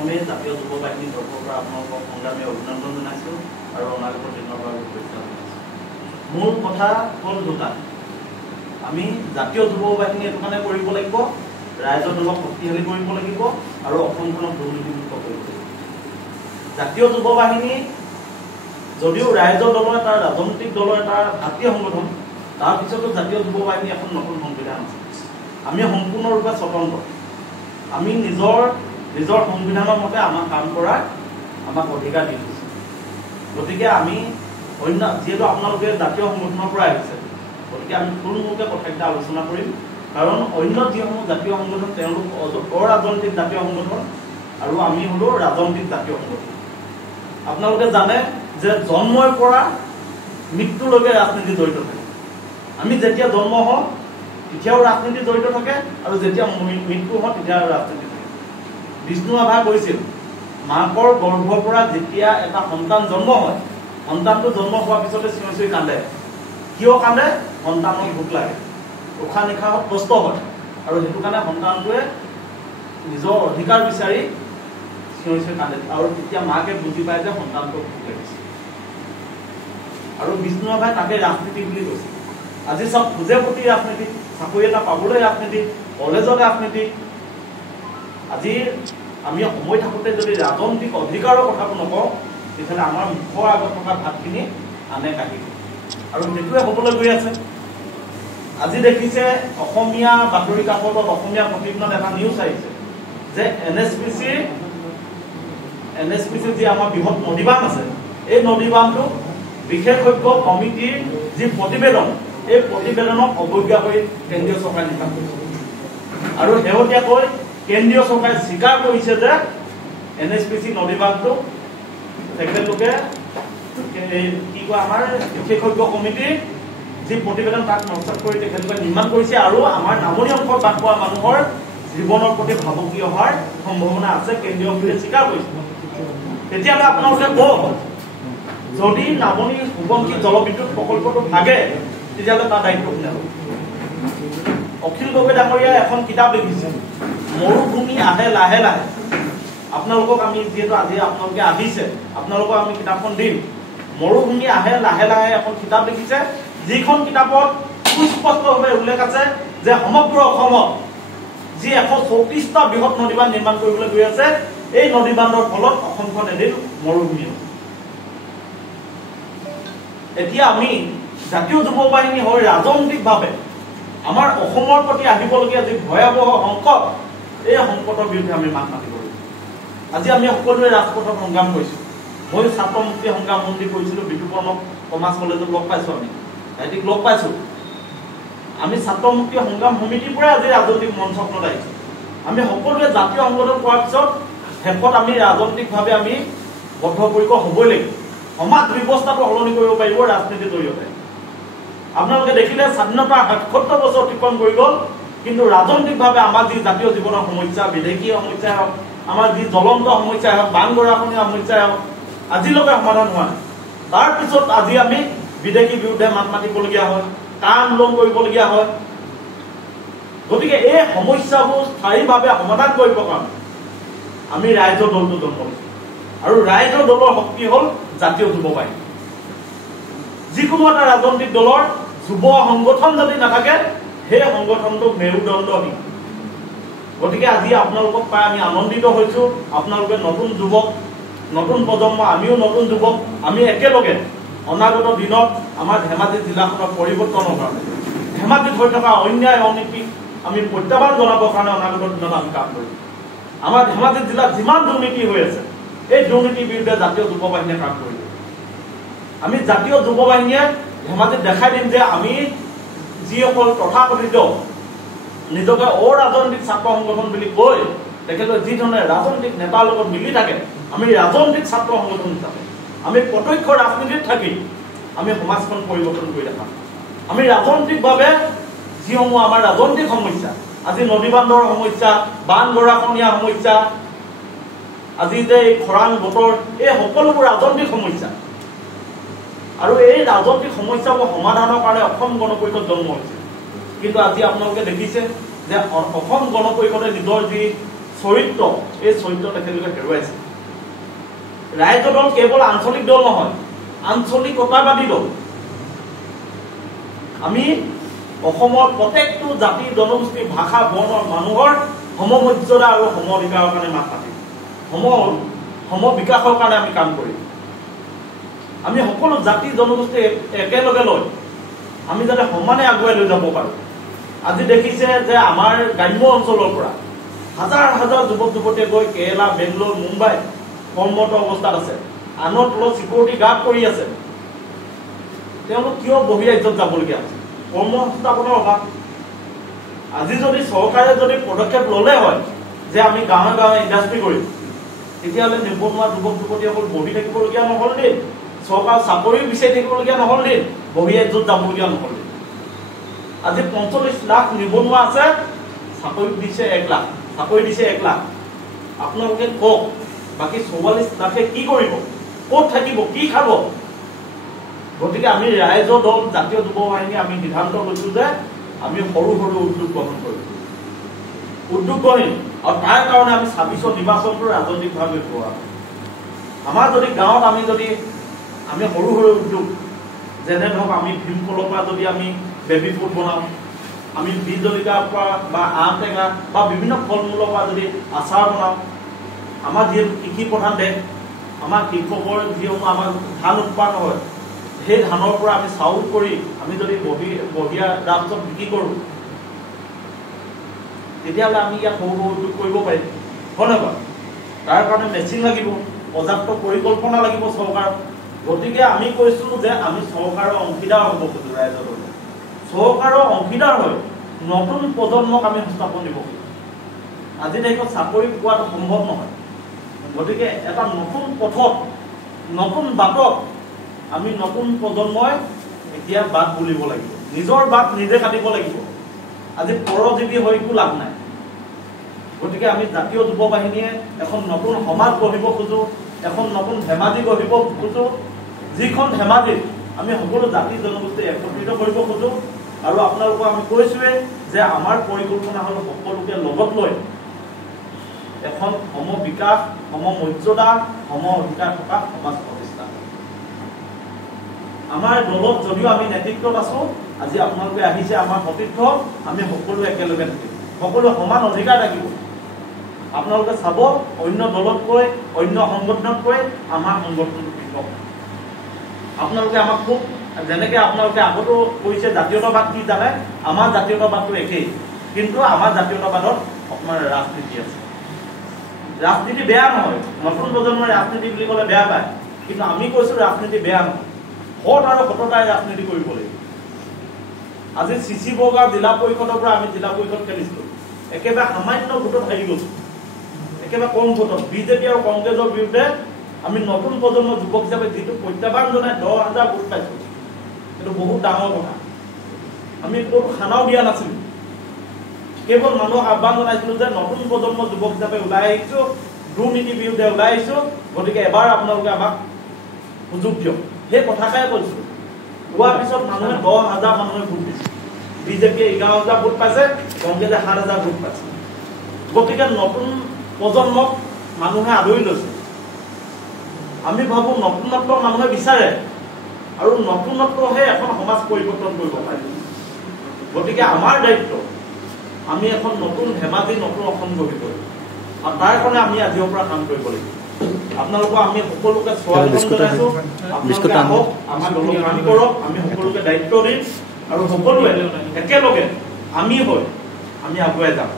প্ৰথমেই জাতীয় যুৱ বাহিনীৰ তৰফৰ পৰা আপোনালোকক সংগ্ৰামী অভিনন্দন জনাইছোঁ আৰু অনাগত দিনৰ বাবে শুভেচ্ছা জনাইছোঁ। মোৰ কথা হ'ল দুটা। আমি জাতীয় যুৱ বাহিনী এইটো কাৰণে কৰিব লাগিব, ৰাইজৰ দলক শক্তিশালী কৰিব লাগিব আৰু অসমখনক দুৰ্নীতিমুক্ত কৰিব লাগিব। জাতীয় যুৱ বাহিনী যদিও ৰাইজৰ দলৰ এটা ৰাজনৈতিক দলৰ এটা ভাতৃ সংগঠন, তাৰ পিছতো জাতীয় যুৱ বাহিনী এখন নতুন সংবিধান আছে। আমি সম্পূৰ্ণৰূপে স্বতন্ত্ৰ। আমি নিজৰ সংবিধানৰ মতে আমাক কাম কৰাৰ আমাক অধিকাৰ দি দিছে। গতিকে আমি অন্য যিহেতু আপোনালোকে জাতীয় সংগঠনৰ পৰা আহিছে, গতিকে আমি থুলমূলকৈ কথাকেইটা আলোচনা কৰিম। কাৰণ অন্য যিসমূহ জাতীয় সংগঠন তেওঁলোক অৰাজনৈতিক জাতীয় সংগঠন আৰু আমি হলো ৰাজনৈতিক জাতীয় সংগঠন। আপোনালোকে জানে যে জন্মৰ পৰা মৃত্যুলৈকে ৰাজনীতি জড়িত থাকে। আমি যেতিয়া জন্ম হওঁ তেতিয়াও ৰাজনীতি জড়িত থাকে আৰু যেতিয়া মৃত্যু হয় তেতিয়াও ৰাজনীতি থাকে। বিষ্ণু ৰাভাই কৈছিল, মাকৰ গৰ্ভৰ পৰা যেতিয়া এটা সন্তান জন্ম হয়, সন্তানটো জন্ম হোৱাৰ পিছতে চিঞৰি চিঞৰি কান্দে। কিয় কান্দে? সন্তানৰ ভোক লাগে, উশাহ নিশাহত কষ্ট হয়, আৰু সেইটো কাৰণে সন্তানটোৱে নিজৰ অধিকাৰ বিচাৰি চিঞৰি চিঞৰি কান্দে। আৰু তেতিয়া মাকে বুজি পায় যে সন্তানটোক ভোক লাগিছে। আৰু বিষ্ণু ৰাভাই তাকে ৰাজনীতি বুলি কৈছে। আজি চব ভোজে প্ৰতি ৰাজনীতি, চাকৰি এটা পাবলৈ ৰাজনীতি, কলেজত ৰাজনীতি। আজি আমি সময় থাকোঁতে যদি ৰাজনৈতিক অধিকাৰৰ কথাটো নকওঁ, তেতিয়াহ'লে আমাৰ মুখৰ আগত থকা ভাতখিনি আনে কাঢ়িব, আৰু সেইটোৱে হ'বলৈ গৈ আছে। আজি দেখিছে অসমীয়া বাতৰি কাকতত, অসমীয়া প্ৰতিদিনত এটা নিউজ আহিছে যে NSPC যি আমাৰ বৃহৎ নদীবান্ধ আছে, এই নদীবান্ধটো বিশেষজ্ঞ কমিটিৰ যি প্ৰতিবেদন, এই প্ৰতিবেদনক অৱজ্ঞা কৰি কেন্দ্ৰীয় চৰকাৰে নিকাম কৰিছে। আৰু শেহতীয়াকৈ কেন্দ্ৰীয় চৰকাৰে স্বীকাৰ কৰিছে যে NSPC নদীবান্ধটো তেখেতলোকে কি কয় আমাৰ বিশেষজ্ঞ কমিটিৰ যি প্ৰতিবেদন তাক নষ্ট কৰি তেখেতলোকে নিৰ্মাণ কৰিছে, আৰু আমাৰ নামনি অংশত বাস কৰা মানুহৰ জীৱনৰ প্ৰতি ভাবুকি অহাৰ সম্ভাৱনা আছে, কেন্দ্ৰীয় কমিটিয়ে স্বীকাৰ কৰিছে। তেতিয়াহ'লে আপোনালোকে কওক, যদি নামনি সোৱণশিৰি জলবিদ্যুৎ প্ৰকল্পটো ভাগে তেতিয়াহ'লে তাৰ দায়িত্ব কোনে হ'ব? অখিল গগৈ ডাঙৰীয়াই এখন কিতাপ লিখিছে, মৰুভূমি আহে লাহে লাহে। আপোনালোকক আমি যিহেতু আজি আপোনালোকে আহিছে, আপোনালোকক আমি কিতাপখন দিম। মৰুভূমি আহে লাহে লাহে এখন কিতাপ লিখিছে, যিখন কিতাপত সুস্পষ্টভাৱে উল্লেখ আছে যে সমগ্ৰ অসমত যি 134টা বৃহৎ নদীবান্ধ নিৰ্মাণ কৰিবলৈ গৈ আছে, এই নদীবান্ধৰ ফলত অসমখন এদিন মৰুভূমি হ'ব। এতিয়া আমি জাতীয় যুৱ বাহিনী হৈ ৰাজনৈতিকভাৱে আমাৰ অসমৰ প্ৰতি আহিবলগীয়া যি ভয়াৱহ সংকট, এই সংকটৰ বিৰুদ্ধে আমি মাত মাতিব লাগিব। আজি আমি সকলোৱে ৰাজপথত সংগ্ৰাম কৰিছোঁ। মই ছাত্ৰ মুক্তি সংগ্ৰাম মন্ত্ৰী কৰিছিলোঁ, বিতুপৰ্ণক কমাৰ্চ কলেজত লগ পাইছোঁ, আমি ভাইটিক লগ পাইছোঁ। আমি ছাত্ৰ মুক্তি সংগ্ৰাম সমিতিৰ পৰাই আজি ৰাজনৈতিক মঞ্চখনত আহিছোঁ। আমি সকলোৱে জাতীয় সংগঠন কৰাৰ পিছত শেষত আমি ৰাজনৈতিকভাৱে আমি বদ্ধপৰিকৰ হ'বই লাগিব। সমাজ ব্যৱস্থাটো সলনি কৰিব পাৰিব ৰাজনীতিৰ জৰিয়তে। আপোনালোকে দেখিলে স্বাধীনতাৰ ৭৭ বছৰ অতিক্ৰম কৰি গ'ল, কিন্তু ৰাজনৈতিকভাৱে আমাৰ যি জাতীয় জীৱনৰ সমস্যা, বিদেশী সমস্যাই হওক, আমাৰ যি জ্বলন্ত সমস্যাই হওক, বান গৰাখহনীয়া সমস্যাই হওক, আজিলৈকে সমাধান হোৱা নাই। তাৰপিছত আজি আমি বিদেশীৰ বিৰুদ্ধে মাত মাতিবলগীয়া হয়, কা আন্দোলন কৰিবলগীয়া হয়। গতিকে এই সমস্যাবোৰ স্থায়ীভাৱে সমাধান কৰিবৰ কাৰণে আমি ৰাইজৰ দলটো জন্ম দিছোঁ, আৰু ৰাইজৰ দলৰ শক্তি হ'ল জাতীয় যুৱ বাহিনী। যিকোনো এটা ৰাজনৈতিক দলৰ যুৱ সংগঠন যদি নাথাকে, সেই সংগঠনটো মেৰুদণ্ডহীন। গতিকে আজি আপোনালোকক পাই আমি আনন্দিত হৈছোঁ। আপোনালোকে নতুন যুৱক, নতুন প্ৰজন্ম, আমিও নতুন যুৱক। আমি একেলগে অনাগত দিনত আমাৰ ধেমাজি জিলাখনৰ পৰিৱৰ্তনৰ কাৰণে, ধেমাজিত হৈ থকা অন্যায় অনীতিক আমি প্ৰত্যাহ্বান জনাবৰ কাৰণে অনাগত দিনত আমি কাম কৰিম। আমাৰ ধেমাজি জিলাত যিমান দুৰ্নীতি হৈ আছে, এই দুৰ্নীতিৰ বিৰুদ্ধে জাতীয় যুৱ বাহিনীয়ে কাম কৰিব। আমি জাতীয় যুৱ বাহিনীয়ে ধেমাজিত দেখাই দিম যে আমি যিসকল তথাকথিত নিজকে অৰাজনৈতিক ছাত্ৰ সংগঠন বুলি কৈ তেখেতলোকে যি ধৰণে ৰাজনৈতিক নেতাৰ লগত মিলি থাকে, আমি ৰাজনৈতিক ছাত্ৰ সংগঠন হিচাপে আমি প্ৰত্যক্ষ ৰাজনীতিত থাকি আমি সমাজখন পৰিৱৰ্তন কৰি দেখাম। আমি ৰাজনৈতিকভাৱে যিসমূহ আমাৰ ৰাজনৈতিক সমস্যা, আজি নদীবান্ধৰ সমস্যা, বান গৰাখহনীয়া সমস্যা, আজি যে এই খৰাং বতৰ, এই সকলোবোৰ ৰাজনৈতিক সমস্যা, আৰু এই ৰাজনৈতিক সমস্যাবোৰ সমাধানৰ কাৰণে অসম গণ পৰিষদ জন্ম হৈছে। কিন্তু আজি আপোনালোকে দেখিছে যে অসম গণ পৰিষদে নিজৰ যি চৰিত্ৰ, এই চৰিত্ৰ তেখেতলোকে হেৰুৱাইছে। ৰাইজ দল কেৱল আঞ্চলিক দল নহয়, আঞ্চলিকতাবাদী দল। আমি অসমৰ প্ৰত্যেকটো জাতি জনগোষ্ঠী ভাষা বৰ্ণৰ মানুহৰ সমমৰ্যাদা আৰু সম অধিকাৰৰ কাৰণে মাত মাতিম, সম বিকাশৰ কাৰণে আমি কাম কৰিম। আমি সকলো জাতি জনগোষ্ঠী একেলগে লৈ আমি যাতে সমানে আগুৱাই লৈ যাব পাৰোঁ। আজি দেখিছে যে আমাৰ গ্ৰাম্য অঞ্চলৰ পৰা হাজাৰ হাজাৰ যুৱক যুৱতীয়ে গৈ কেৰেলা, বেংগলোৰ, মুম্বাই কৰ্মৰত অৱস্থাত আছে, আনৰ তলত চিকিউৰিটি গাৰ্ড কৰি আছে। তেওঁলোক কিয় বহিৰাজ্যত যাবলগীয়া হৈছে? কৰ্মসংস্থাপনৰ অভাৱ। আজি যদি চৰকাৰে যদি পদক্ষেপ ল'লে হয় যে আমি গাঁৱে গাঁৱে ইণ্ডাষ্ট্ৰি কৰিম, তেতিয়াহ'লে নিবনুৱা যুৱক যুৱতীসকল বহি থাকিবলগীয়া নহ'ল দেই, চৰকাৰ চাকৰি বিচাৰি থাকিবলগীয়া নহ'ল দেই, বহিৰাজ্যত যাবলগীয়া নহ'ল দেই। আজি 45 লাখ নিবনুৱা আছে, চাকৰি দিছে 1 লাখ, চাকৰি দিছে 1 লাখ। আপোনালোকে কওক, বাকী 44 লাখে কি কৰিব? ক'ত থাকিব? কি খাব? গতিকে আমি ৰাইজৰ দল জাতীয় যুৱ বাহিনী আমি সিদ্ধান্ত লৈছো যে আমি সৰু সৰু উদ্যোগ গ্ৰহণ কৰিম, উদ্যোগ গঢ়িম, আৰু তাৰ কাৰণে আমি 26 নিৰ্বাচনটো ৰাজনৈতিকভাৱে কৰোৱা। আমাৰ যদি গাঁৱত আমি সৰু সৰু উদ্যোগ, যেনে ধৰক আমি ভীমকলৰ পৰা যদি আমি বেবী ফুড বনাওঁ, আমি বীজ জলকীয়াৰ পৰা বা আম টেঙা বা বিভিন্ন ফল মূলৰ পৰা যদি আচাৰ বনাওঁ, আমাৰ যিহেতু কৃষি প্ৰধান দেশ, আমাৰ কৃষকৰ যিসমূহ আমাৰ ধান উৎপাদন হয়, সেই ধানৰ পৰা আমি চাউল কৰি আমি যদি বহিয়া ৰাষ্ট্ৰত বিক্ৰী কৰোঁ, তেতিয়াহ'লে আমি ইয়াত সৰু সৰু উদ্যোগ কৰিব পাৰিম, হয় নহয়? তাৰ কাৰণে মেচিন লাগিব, পৰ্যাপ্ত পৰিকল্পনা লাগিব চৰকাৰক। গতিকে আমি কৈছো যে আমি চৰকাৰৰ অংশীদাৰ হ'ব খোজো, ৰাইজৰ দলে চৰকাৰৰ অংশীদাৰ হৈ নতুন প্ৰজন্মক আমি সংস্থাপন দিব খোজো। আজি তাৰিখত চাকৰি পোৱাটো সম্ভৱ নহয়। গতিকে এটা নতুন পথত, নতুন বাটত আমি নতুন প্ৰজন্মই এতিয়া বাট বুলিব লাগিব, নিজৰ বাট নিজে কাটিব লাগিব। আজি পৰজীৱী হৈ একো লাভ নাই। গতিকে আমি জাতীয় যুৱ বাহিনীয়ে এখন নতুন সমাজ গঢ়িব খোজো, এখন নতুন ধেমাজি গঢ়িব খোজো, যিখন ধেমাজিত আমি সকলো জাতি জনগোষ্ঠী একত্ৰিত কৰিব খোজো। আৰু আপোনালোকক আমি কৈছোৱে যে আমাৰ পৰিকল্পনা হ'ল সকলোকে লগত লৈ এখন সম বিকাশ, সম মৰ্যাদা, সম অধিকাৰ থকা সমাজ প্ৰতিষ্ঠা। আমাৰ দলত যদিও আমি নেতৃত্বত আছো, আজি আপোনালোকে আহিছে আমাৰ সতীৰ্থ, আমি সকলো একেলগে থাকিম, সকলো সমান অধিকাৰ থাকিব। আপোনালোকে চাব, অন্য দলতকৈ, অন্য সংগঠনতকৈ আমাৰ সংগঠনটো পৃথক। আপোনালোকে আমাক খুব যেনেকে আপোনালোকে আগতো কৈছে জাতীয়তাবাদ কি জানে, আমাৰ জাতীয়তাবাদটো একেই, কিন্তু আমাৰ জাতীয়তাবাদত আপোনাৰ ৰাজনীতি আছে। ৰাজনীতি বেয়া নহয়, নতুন প্ৰজন্মৰ ৰাজনীতি বুলি ক'লে বেয়া পায়, কিন্তু আমি কৈছো ৰাজনীতি বেয়া নহয়, সৎ আৰু সততাই ৰাজনীতি কৰিব লাগিব। আজি চিচি বৰগাঁও জিলা পৰিষদৰ পৰা আমি জিলা পৰিষদ খেলিছিলো, একেবাৰে সামান্য ভোটত হাৰি গৈছো, একেবাৰে কম ভোটত। বিজেপি আৰু কংগ্ৰেছৰ বিৰুদ্ধে আমি নতুন প্ৰজন্মৰ যুৱক হিচাপে যিটো প্ৰত্যাহ্বান জনাই 10,000 ভোট পাইছো, সেইটো বহুত ডাঙৰ কথা। আমি ক'তো খানাও দিয়া নাছিলো, কেৱল মানুহক আহ্বান জনাইছিলো যে নতুন প্ৰজন্মৰ যুৱক হিচাপে ওলাই আহিছো, দুৰ্নীতিৰ বিৰুদ্ধে ওলাই আহিছো, গতিকে এবাৰ আপোনালোকে আমাক সুযোগ দিয়ক, সেই কথাকে কৈছো। হোৱাৰ পিছত মানুহে 10,000 মানুহে ভোট দিছে, বিজেপিয়ে 11,000 ভোট পাইছে, কংগ্ৰেছে 7,000 ভোট পাইছে। গতিকে নতুন প্ৰজন্মক মানুহে আদৰি লৈছে। আমি ভাবো নতুনত্ব মানুহে বিচাৰে, আৰু নতুনত্বহে এখন সমাজ পৰিৱৰ্তন কৰিব পাৰে। গতিকে আমাৰ দায়িত্ব, আমি এখন নতুন ধেমাজি, নতুন অসম গঢ়ি কৰিম, আৰু তাৰ কাৰণে আমি আজিৰ পৰা কাম কৰিব লাগিব। আপোনালোকক আমি সকলোকে স্বাগতম জনাইছো, আপোনালোকে আহক, আমাৰ দলত কাম কৰক, আমি সকলোকে দায়িত্ব দিম, আৰু সকলোৱে একেলগে আমি হৈ আমি আগুৱাই যাম।